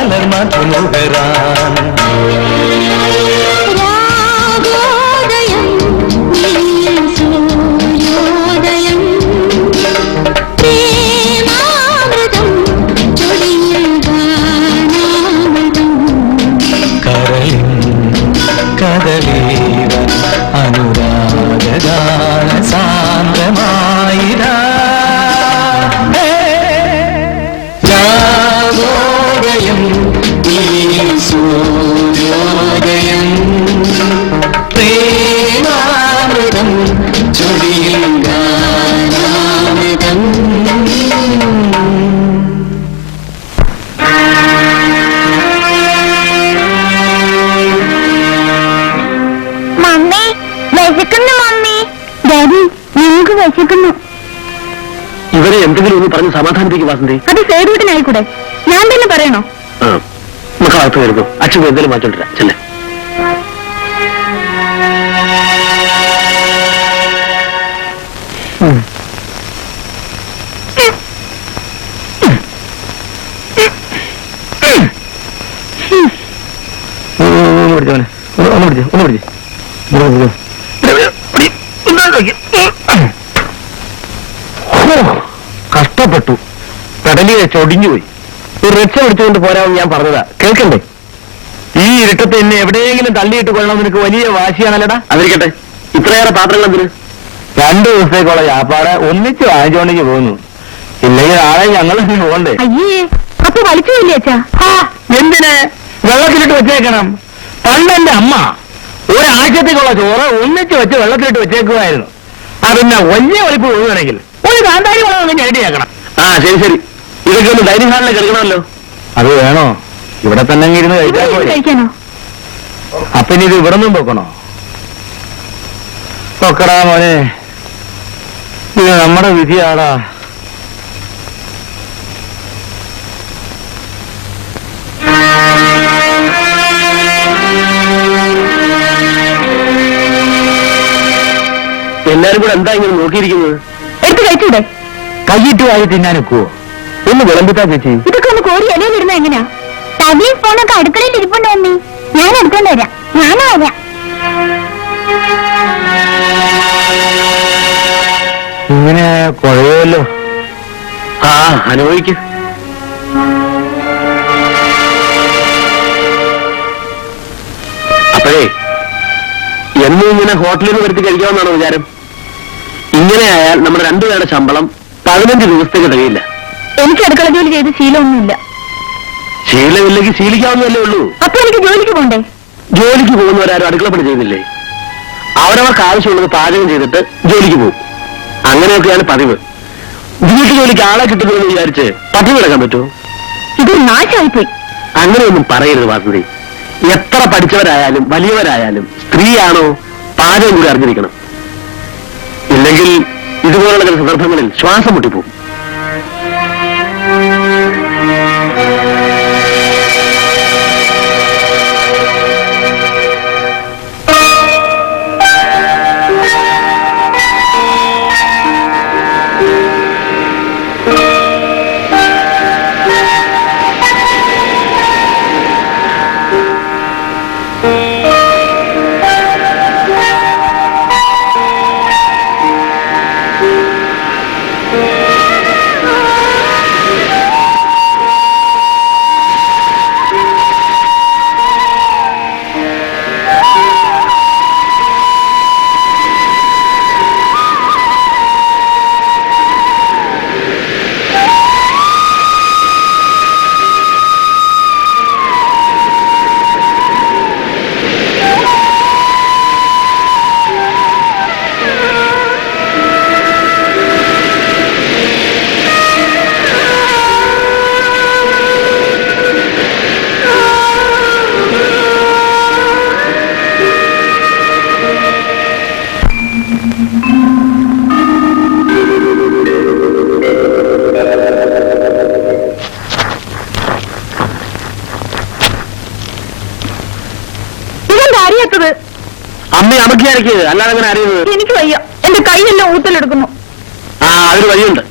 മലർ മധുനുകരാൻ കദലീര അനുരാഗാന സാന്ദ്രമായിരാ രാഗോദയം ഈ സൂര്യോദയം പ്രേമാമൃതം ചൊടിയിൽ ഗാനാമൃതം ഇവരെ എന്തെങ്കിലും ഒന്ന് പറഞ്ഞ് സമാധാനിപ്പിക്കും വാസന്തി. അത് സേതുവിനായിക്കൂടെ? ഞാൻ തന്നെ പറയണോ? മക്കളകത്ത് വരുന്നു. അച്ഛൻ എന്തെങ്കിലും മാറ്റോണ്ടിരാ ചെല്ലേ. കഷ്ടപ്പെട്ടു. കടലിയെ ചൊടിഞ്ഞുപോയി. ഒരു രക്ഷ പിടിച്ചുകൊണ്ട് പോരാമെന്ന് ഞാൻ പറഞ്ഞതാ, കേൾക്കണ്ടേ? ഈ ഇരുട്ടത്ത് എന്നെ എവിടെയെങ്കിലും തള്ളിയിട്ട് കൊള്ളണം നിനക്ക് വലിയ വാശിയാണല്ലടാ. അതിരിക്കട്ടെ, ഇത്രയേറെ പാത്രങ്ങൾ എന്തിന്? 2 ദിവസത്തേക്കുള്ള ചാപ്പാട് ഒന്നിച്ച് വാങ്ങിച്ചോണ്ടെങ്കിൽ പോകുന്നു. ഇല്ലെങ്കിൽ നാളെ ഞങ്ങൾ പോകണ്ടേ? അയ്യേ, അപ്പൊ വലിച്ചില്ലേ അച്ഛാ? എന്തിന് വെള്ളത്തിലിട്ട് വെച്ചേക്കണം? പണ്ട് എന്റെ അമ്മ ഒരാഴ്ചത്തേക്കുള്ള ചോറ് ഒന്നിച്ച് വെച്ച് വെള്ളത്തിലിട്ട് വെച്ചേക്കുമായിരുന്നു. അതെന്നാ വലിയ വലിപ്പ് ഒഴുകണമെങ്കിൽ ഒരു കാന്താരി വളം ഒന്ന് ഞെരടിയാക്കണം. ആ ശരി ശരി, ഇതൊക്കെ ഒന്ന് ഡൈനിങ് ഹാളിലേക്ക് എടുക്കണമല്ലോ. അത് വേണോ? ഇവിടെ തന്നെ ഇരുന്ന് കഴിക്കാനോ? അപ്പൊ ഇനി ഇത് ഇവിടെ നിന്നും പൊക്കണോ? പൊക്കടാ മോനെ, ഇത് നമ്മുടെ വിധിയാടാ. എല്ലാരും കൂടെ എന്താ ഇങ്ങനെ നോക്കിയിരിക്കുന്നത്? എടുത്ത് കഴിച്ചൂടെ? കൈയിട്ട് വായി തിന്നാനൊക്കുവോ? ഒന്ന് വിളമ്പിത്താ ചേച്ചി. ഇതൊക്കെ ഒന്ന് കോരി ഇലയിലിരുന്ന എങ്ങനെയാ? തവിയും സ്പൂണൊക്കെ അടുക്കളയിൽ ഇരിപ്പുണ്ടോ അമ്മി? ഞാൻ എടുത്തോണ്ട് വരാം. ഞാനും വരാം. ഇങ്ങനെ കുഴയുമല്ലോ. ആ അനുഭവിക്ക്. അപ്പോഴേ എന്നും ഇങ്ങനെ ഹോട്ടലിൽ നിന്ന് വരുത്തി കഴിക്കാമെന്നാണോ വിചാരം? ഇങ്ങനെ ആയാൽ നമ്മുടെ 2 പേരുടെ ശമ്പളം 15 ദിവസത്തേക്ക് തികയില്ല. എനിക്ക് അടുക്കള ജോലി ചെയ്ത് ശീലമൊന്നുമില്ല. ശീലമില്ലെങ്കിൽ ശീലിക്കാവുന്നതല്ലേ ഉള്ളൂ. അപ്പൊ എനിക്ക് ജോലിക്ക് പോണ്ടേ? ജോലിക്ക് പോകുന്നവരാരും അടുക്കളപ്പണി ചെയ്യുന്നില്ലേ? അവരവർക്ക് ആവശ്യമുള്ളത് പാചകം ചെയ്തിട്ട് ജോലിക്ക് പോകും. അങ്ങനെയൊക്കെയാണ് പതിവ്. വീട്ടു ജോലിക്ക് ആളെ കിട്ടുന്നതെന്ന് വിചാരിച്ച് പട്ടിണി കിടക്കാൻ പറ്റുമോ? ഇത് നാശമായിപ്പോയി. അങ്ങനെയൊന്നും പറയരുത് വാസന്തി. എത്ര പഠിച്ചവരായാലും വലിയവരായാലും സ്ത്രീയാണോ പാചകം കൂടി അറിഞ്ഞിരിക്കണം. ഇല്ലെങ്കിൽ ഇതുപോലുള്ള ചില സന്ദർഭങ്ങളിൽ ശ്വാസം മുട്ടിപ്പോകും. അമ്മ അമക്കിയായിരിക്കും, അല്ലാതെ അങ്ങനെ അറിയുന്നത്. എനിക്ക് വയ്യ, എന്റെ കൈയെല്ലാം ഊത്തലെടുക്കുന്നു. ആ അതിന് വഴിയുണ്ട്.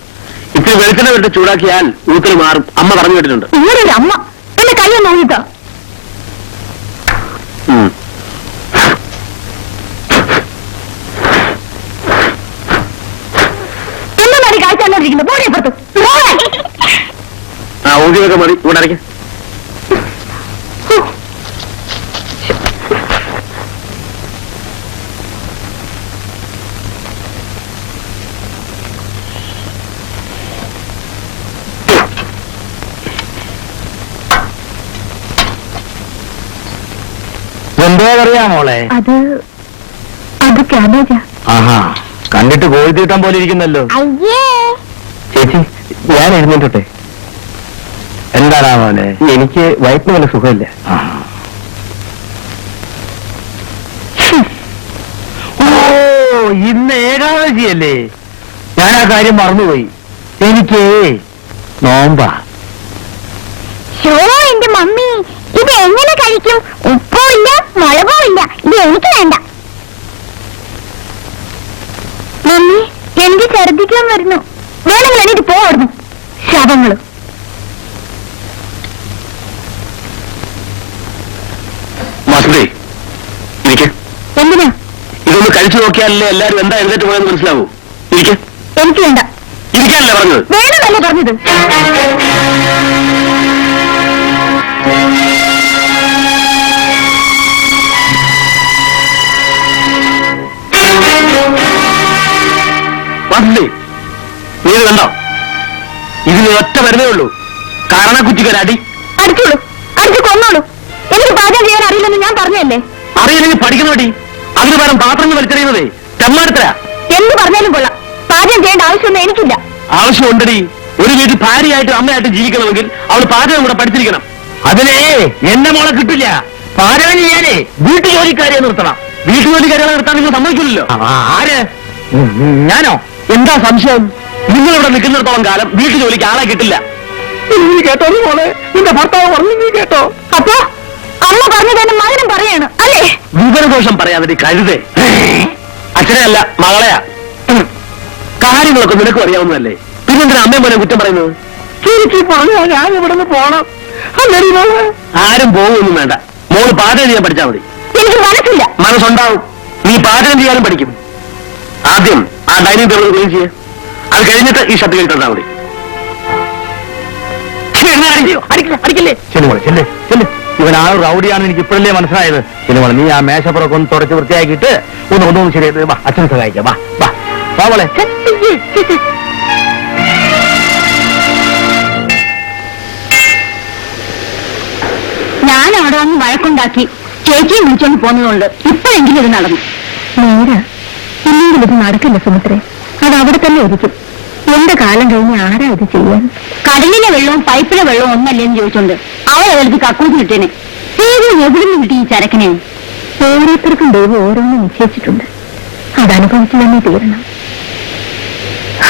ഇത്തിരി വെളിച്ചെണ്ണ വിട്ട് ചൂടാക്കിയാൽ ഊത്തൽ മാറും. അമ്മ പറഞ്ഞു കേട്ടിട്ടുണ്ട്. ഇങ്ങനെ അമ്മ എന്റെ കൈ ഒന്ന് നോക്കിട്ടോ. എന്താണ് കാഴ്ച കണ്ടോണ്ടിരിക്കുന്നത്? ബോഡി അപ്പുറത്ത് ഊതിയൊക്കെ മതി. ഇവിടെ അടയ്ക്ക. എന്തോ പറയാ മോളെ? അത് ക്യാബേജാ. ആഹാ, കണ്ടിട്ട് കോഴി തീട്ടാൻ പോലെ ഇരിക്കുന്നല്ലോ. അയ്യേ, ചേച്ചി, ഞാൻ എഴുന്നേറ്റോട്ടെ? എന്താണാ മോനെ? എനിക്ക് വയറ്റിന് വല്ല സുഖമില്ല. ഓ, ഇന്ന് ഏകാദശിയല്ലേ? ഞാൻ ആ കാര്യം മറന്നുപോയി. എനിക്ക് നോമ്പാ. ഷോ എന്റെ മമ്മി, ഇത് എങ്ങനെ കഴിക്കും? ഉപ്പോ ഇല്ല, മുളകോ ഇല്ല. ഇത് എനിക്ക് വേണ്ട. മമ്മി, എനിക്ക് ഛർദിക്കാൻ വരുന്നു. വേണമെങ്കിൽ എനിക്ക് പോടുന്നു. ശവങ്ങള്. മസ്തേ, എന്തിനാ? ഇതൊന്ന് കഴിച്ചു നോക്കിയാലല്ലേ എല്ലാരും എന്താ എഴുന്നേറ്റ് പോയെന്ന് മനസ്സിലാവൂ. എനിക്ക് വേണ്ട. ഇരിക്കാനല്ലേ പറഞ്ഞത്? വേണമെന്നല്ലേ പറഞ്ഞത്? മസ്തേ, നീ ഇത് കണ്ടോ? ഇതിന് ഒറ്റ വരുന്നേ ഉള്ളൂ. കാരണക്കുറ്റിക്കൊരടി. അടിച്ചോളൂ, അടിച്ചു കൊന്നോളൂ. എനിക്ക് പാചകം ചെയ്യാൻ അറിയില്ലെന്ന് ഞാൻ പറഞ്ഞല്ലേ? അറിയില്ലെങ്കിൽ പഠിക്കുന്ന പടി. അതിന് പകരം പാത്രങ്ങൾ വലിച്ചെറിയുന്നതേ തെമ്മാടത്തരാ. എന്ത് പറഞ്ഞാലും കൊള്ളാം. പാചകം ചെയ്യേണ്ട ആവശ്യമൊന്നും എനിക്കില്ല. ആവശ്യമുണ്ടടി. ഒരു വീട്ടിൽ ഭാര്യയായിട്ടും അമ്മയായിട്ടും ജീവിക്കണമെങ്കിൽ അവൾ പാചകം കൂടെ പഠിച്ചിരിക്കണം. അതിനെ എന്റെ മോളെ കിട്ടില്ല. പാചകം ചെയ്യാനേ വീട്ടു ജോലിക്കാരെ നിർത്തണം. വീട്ടു ജോലിക്കാരെ നിർത്താൻ നിങ്ങൾ സമ്മതിക്കില്ലല്ലോ. ആര്? ഞാനോ? എന്താ സംശയം? നിങ്ങളിവിടെ നിൽക്കുന്നിടത്തോളം കാലം വീട്ടു ജോലിക്ക് ആളെ കിട്ടില്ല. നീ കേട്ടോ മോളെ? നിന്റെ ഭർത്താവ് പറഞ്ഞു, നീ കേട്ടോ? അപ്പോ അമ്മ പറഞ്ഞതെന്നെ മകനും പറയാണ് അല്ലേ? വിവരദോഷം പറയാതെ കരുതേ. അച്ഛനെ അല്ല, മകളെയാ. കാര്യങ്ങളൊക്കെ നിനക്കും അറിയാവുന്നതല്ലേ? പിന്നെന്തിനാ അമ്മയും പോലെ കുറ്റം പറയുന്നത്? ശരിക്കും പറഞ്ഞാ ഞാൻ ഇവിടെ നിന്ന് പോണം. ആരും പോകുമൊന്നും വേണ്ട. മോള് പാചകം ചെയ്യാൻ പഠിച്ചാൽ മതി. എനിക്ക് മനസ്സില്ല. മനസ്സുണ്ടാവും. നീ പാചകം ചെയ്യാനും പഠിക്കും. ആദ്യം ആ ഡൈനിങ് ടേബിൾ ക്ലീൻ ചെയ്യേ. അത് കഴിഞ്ഞിട്ട് ഈ ഷർട്ട് കഴിട്ടാൽ മതി. അടിക്കില്ലേ? ചെല്ലുമോളെ, ചെല്ല് ചെല്ല്. ഇവൻ ആ റൗഡിയാണ് എനിക്ക് ഇപ്പോഴല്ലേ മനസ്സിലായത്. ചെല്ലുമോളെ, നീ ആ മേശപ്പുറമൊക്കെ ഒന്ന് തുടച്ച് വൃത്തിയാക്കിയിട്ട് ഒന്ന് ശരിയായിട്ട് വാ, അച്ഛനെ സഹായിക്കാം. വാ വാ വാ മോളെ. ഞാൻ അവിടെ വന്ന് വഴക്കുണ്ടാക്കി ചേച്ചിയും വിളിച്ചോണ്ട് പോന്നതുകൊണ്ട് ഇപ്പോഴെങ്കിലും ഇത് നടന്നു. നേരെ ഇല്ലെങ്കിൽ ഇത് നടക്കില്ല സുമിത്രേ. അത് അവിടെ തന്നെ ഇരിക്കും. എന്റെ കാലം കഴിഞ്ഞ് ആരാ ഇത് ചെയ്യാൻ? കടലിലെ വെള്ളവും പൈപ്പിലെ വെള്ളവും ഒന്നല്ലേന്ന് ചോദിച്ചോണ്ട് അവൾ അവൾക്ക് കക്കൂസിലിട്ടേനെ. ദൈവം എവിടുന്ന് കിട്ടി ഈ ചരക്കിനെ? ഓരോരുത്തർക്കും ദൈവം ഓരോന്ന് നിശ്ചയിച്ചിട്ടുണ്ട്. അതനുഭവിച്ചു തന്നെ തീരണം.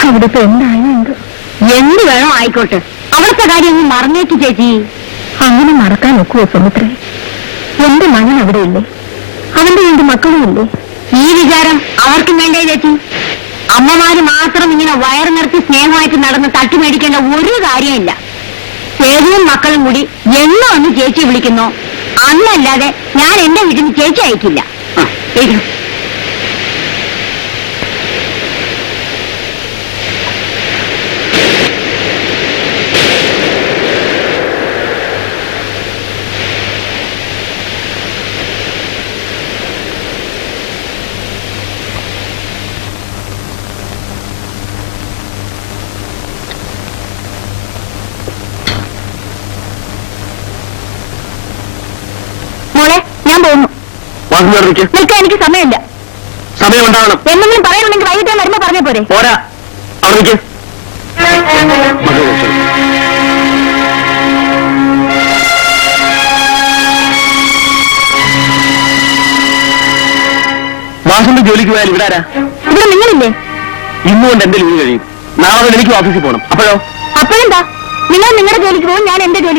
അവിടെ ഇപ്പൊ എന്തായോ എന്തോ. എന്ത് വേണോ ആയിക്കോട്ടെ, അവിടുത്തെ കാര്യം ഒന്ന് മറന്നേക്ക് ചേച്ചി. അങ്ങനെ മറക്കാൻ ഒക്കുവോ സുമിത്രേ? എന്റെ മകൻ അവിടെ ഇല്ലേ? അവന്റെ 2 മക്കളും ഇല്ലേ? ഈ വിചാരം അവർക്കും വേണ്ടേ ചേച്ചി? അമ്മമാര് മാത്രം ഇങ്ങനെ വയറ് നിർത്തി സ്നേഹമായിട്ട് നടന്ന് തട്ടുമേടിക്കേണ്ട ഒരു കാര്യമില്ല. ചേച്ചിയും മക്കളും കൂടി എന്നോ ഒന്ന് ചേച്ചി വിളിക്കുന്നോ അന്നല്ലാതെ ഞാൻ എന്റെ വീട്ടിൽ നിന്ന് ചേച്ചി അയക്കില്ല. മോളെ, ഞാൻ പോകുന്നു. നിൽക്കാൻ എനിക്ക് സമയമില്ല. സമയം ഉണ്ടാവണം. എന്തെങ്കിലും പറയാനുണ്ടെങ്കിൽ വൈകിട്ട് വരുമ്പോ പറഞ്ഞ പോരെ? പോരാ, അവിടെ വാസന്റെ ജോലിക്ക് പോയാൽ ഇവിടെ ആരാ? ഇവിടെ നിങ്ങളില്ലേ? ഇന്നുകൊണ്ട് എന്റെ ലീവ് കഴിയും. നാളെ എനിക്ക് ഓഫീസിൽ പോകണം. അപ്പോഴോ? അപ്പോഴെന്താ? നിങ്ങൾ നിങ്ങളുടെ ജോലിക്ക് പോകും, ഞാൻ എന്റെ ജോലി